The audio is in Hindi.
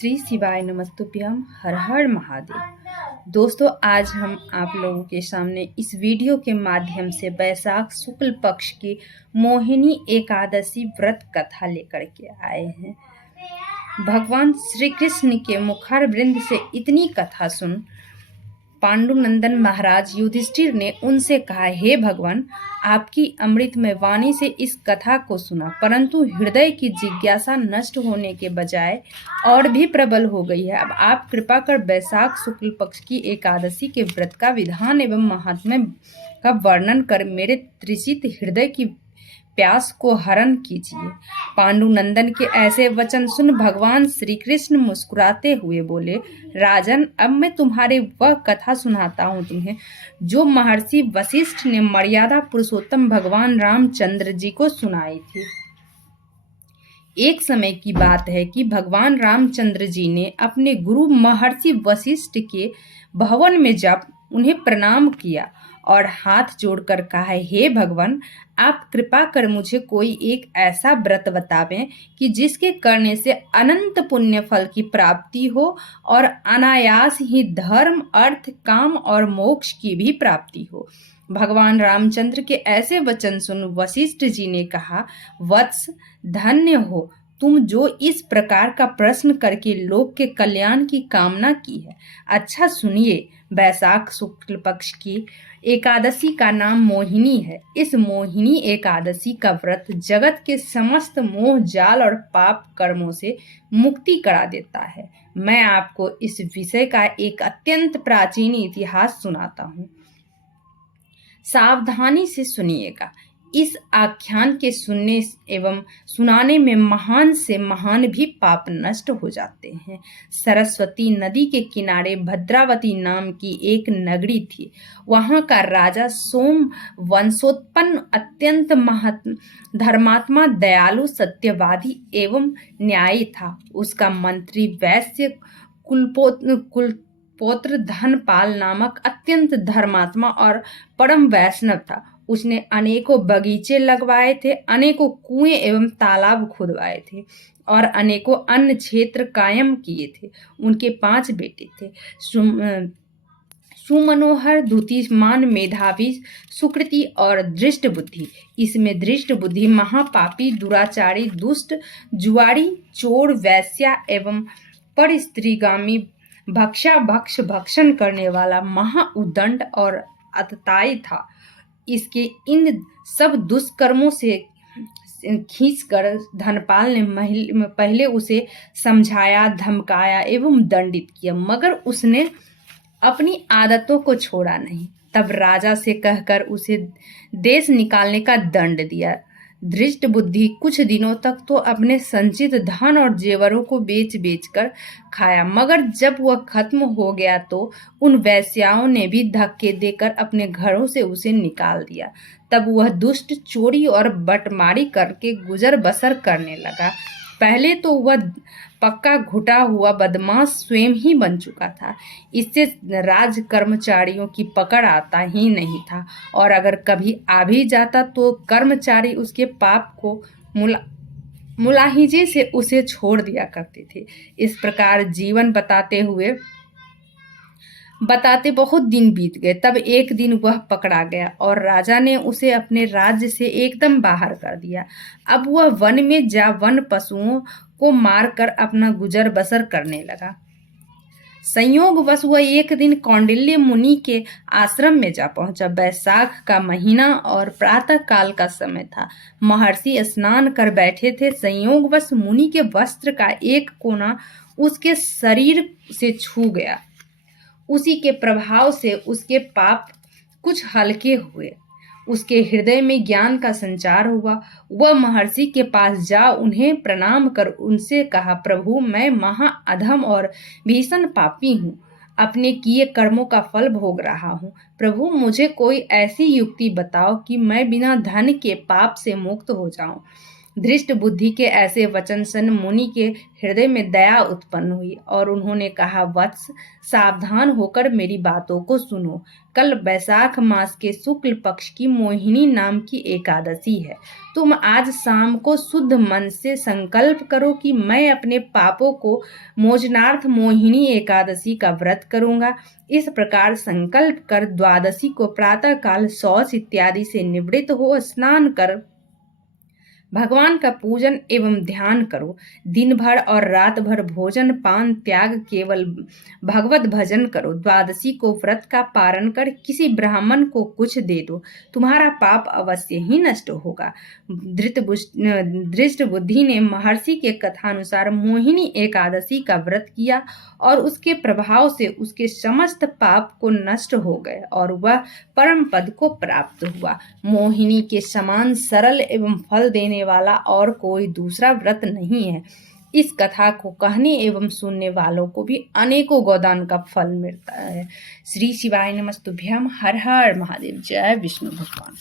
श्री शिवाय नमस्तुभ्यम हर हर महादेव। दोस्तों, आज हम आप लोगों के सामने इस वीडियो के माध्यम से वैशाख शुक्ल पक्ष की मोहिनी एकादशी व्रत कथा लेकर के आए हैं। भगवान श्री कृष्ण के मुखार वृंद से इतनी कथा सुन पांडुनंदन महाराज युधिष्ठिर ने उनसे कहा, हे भगवान, आपकी अमृतमय वाणी से इस कथा को सुना, परंतु हृदय की जिज्ञासा नष्ट होने के बजाय और भी प्रबल हो गई है। अब आप कृपा कर वैशाख शुक्ल पक्ष की एकादशी के व्रत का विधान एवं महात्म्य का वर्णन कर मेरे त्रिषित हृदय की प्यास को हरण कीजिए। पांडुनंदन के ऐसे वचन सुन भगवान श्री कृष्ण मुस्कुराते हुए बोले, राजन, अब मैं तुम्हारे वह कथा सुनाता हूँ तुम्हें जो महर्षि वशिष्ठ ने मर्यादा पुरुषोत्तम भगवान रामचंद्र जी को सुनाई थी। एक समय की बात है कि भगवान रामचंद्र जी ने अपने गुरु महर्षि वशिष्ठ के भवन में जब उन्हें प्रणाम किया और हाथ जोड़कर कहा, हे भगवान, आप कृपा कर मुझे कोई एक ऐसा व्रत बतावें कि जिसके करने से अनंत पुण्य फल की प्राप्ति हो और अनायास ही धर्म, अर्थ, काम और मोक्ष की भी प्राप्ति हो। भगवान रामचंद्र के ऐसे वचन सुन वशिष्ठ जी ने कहा, वत्स, धन्य हो तुम जो इस प्रकार का प्रश्न करके लोक के कल्याण की कामना की है। अच्छा सुनिए, वैशाख शुक्ल पक्ष की एकादशी का नाम मोहिनी है। इस मोहिनी एकादशी का व्रत जगत के समस्त मोह जाल और पाप कर्मों से मुक्ति करा देता है। मैं आपको इस विषय का एक अत्यंत प्राचीन इतिहास सुनाता हूँ, सावधानी से सुनिएगा। इस आख्यान के सुनने एवं सुनाने में महान से महान भी पाप नष्ट हो जाते हैं। सरस्वती नदी के किनारे भद्रावती नाम की एक नगरी थी। वहां का राजा सोम वंशोत्पन्न अत्यंत धर्मात्मा, दयालु, सत्यवादी एवं न्यायी था। उसका मंत्री वैश्य कुलपोत्र धनपाल नामक अत्यंत धर्मात्मा और परम वैष्णव था। उसने अनेकों बगीचे लगवाए थे, अनेकों कुएं एवं तालाब खुदवाए थे और अनेकों अन्य क्षेत्र कायम किए थे। उनके 5 बेटे थे, सुमनोहर, द्युतिमान, मेधावी, सुकृति और दृष्ट बुद्धि। इसमें दृष्ट बुद्धि महापापी, दुराचारी, दुष्ट, जुआरी, चोर, वैश्या एवं परस्त्रीगामी, भक्षण करने वाला, महाउदंड और अतताई था। इसके इन सब दुष्कर्मों से खींचकर धनपाल ने पहले उसे समझाया, धमकाया एवं दंडित किया, मगर उसने अपनी आदतों को छोड़ा नहीं। तब राजा से कहकर उसे देश निकालने का दंड दिया। धृष्ट बुद्धि कुछ दिनों तक तो अपने संचित धन और जेवरों को बेच बेच कर खाया, मगर जब वह खत्म हो गया तो उन वैश्याओं ने भी धक्के देकर अपने घरों से उसे निकाल दिया। तब वह दुष्ट चोरी और बटमारी करके गुजर बसर करने लगा। पहले तो वह पक्का घुटा हुआ बदमाश स्वयं ही बन चुका था। इससे राज कर्मचारियों की पकड़ आता ही नहीं था, और अगर कभी आ भी जाता तो कर्मचारी उसके पाप को मुलाहिजे से उसे छोड़ दिया करते थे। इस प्रकार जीवन बताते बहुत दिन बीत गए। तब एक दिन वह पकड़ा गया और राजा ने उसे अपने राज्य से एकदम बाहर कर दिया। अब वह वन में जा वन पशुओं को मारकर अपना गुजर बसर करने लगा। संयोगवश वह एक दिन कौंडिल्य मुनि के आश्रम में जा पहुंचा। वैशाख का महीना और प्रातः काल का समय था। महर्षि स्नान कर बैठे थे। संयोगवश मुनि के वस्त्र का एक कोना उसके शरीर से छू गया। उसी के प्रभाव से उसके पाप कुछ हल्के हुए। उसके हृदय में ज्ञान का संचार हुआ। वह महर्षि के पास जा उन्हें प्रणाम कर उनसे कहा, प्रभु, मैं महा अधम और भीषण पापी हूँ। अपने किए कर्मों का फल भोग रहा हूँ। प्रभु, मुझे कोई ऐसी युक्ति बताओ कि मैं बिना धन के पाप से मुक्त हो जाऊं। धृष्ट बुद्धि के ऐसे वचन सुन मुनि के हृदय में दया उत्पन्न हुई और उन्होंने कहा, वत्स, सावधान होकर मेरी बातों को सुनो। कल वैशाख मास के शुक्ल पक्ष की मोहिनी नाम की एकादशी है। तुम आज शाम को शुद्ध मन से संकल्प करो कि मैं अपने पापों को मोचनार्थ मोहिनी एकादशी का व्रत करूंगा। इस प्रकार संकल्प कर द्वादशी को प्रातः काल शौच इत्यादि से निवृत्त हो स्नान कर भगवान का पूजन एवं ध्यान करो। दिन भर और रात भर भोजन पान त्याग केवल भगवत भजन करो। द्वादशी को व्रत का पारण कर किसी ब्राह्मण को कुछ दे दो, तुम्हारा पाप अवश्य ही नष्ट होगा। धृष्ट बुद्धि ने महर्षि के कथानुसार मोहिनी एकादशी का व्रत किया और उसके प्रभाव से उसके समस्त पाप को नष्ट हो गए और वह परम पद को प्राप्त हुआ। मोहिनी के समान सरल एवं फल देने वाला और कोई दूसरा व्रत नहीं है। इस कथा को कहने एवं सुनने वालों को भी अनेकों गोदान का फल मिलता है। श्री शिवाय नमस्तुभ्यम। हर हर महादेव। जय विष्णु भगवान।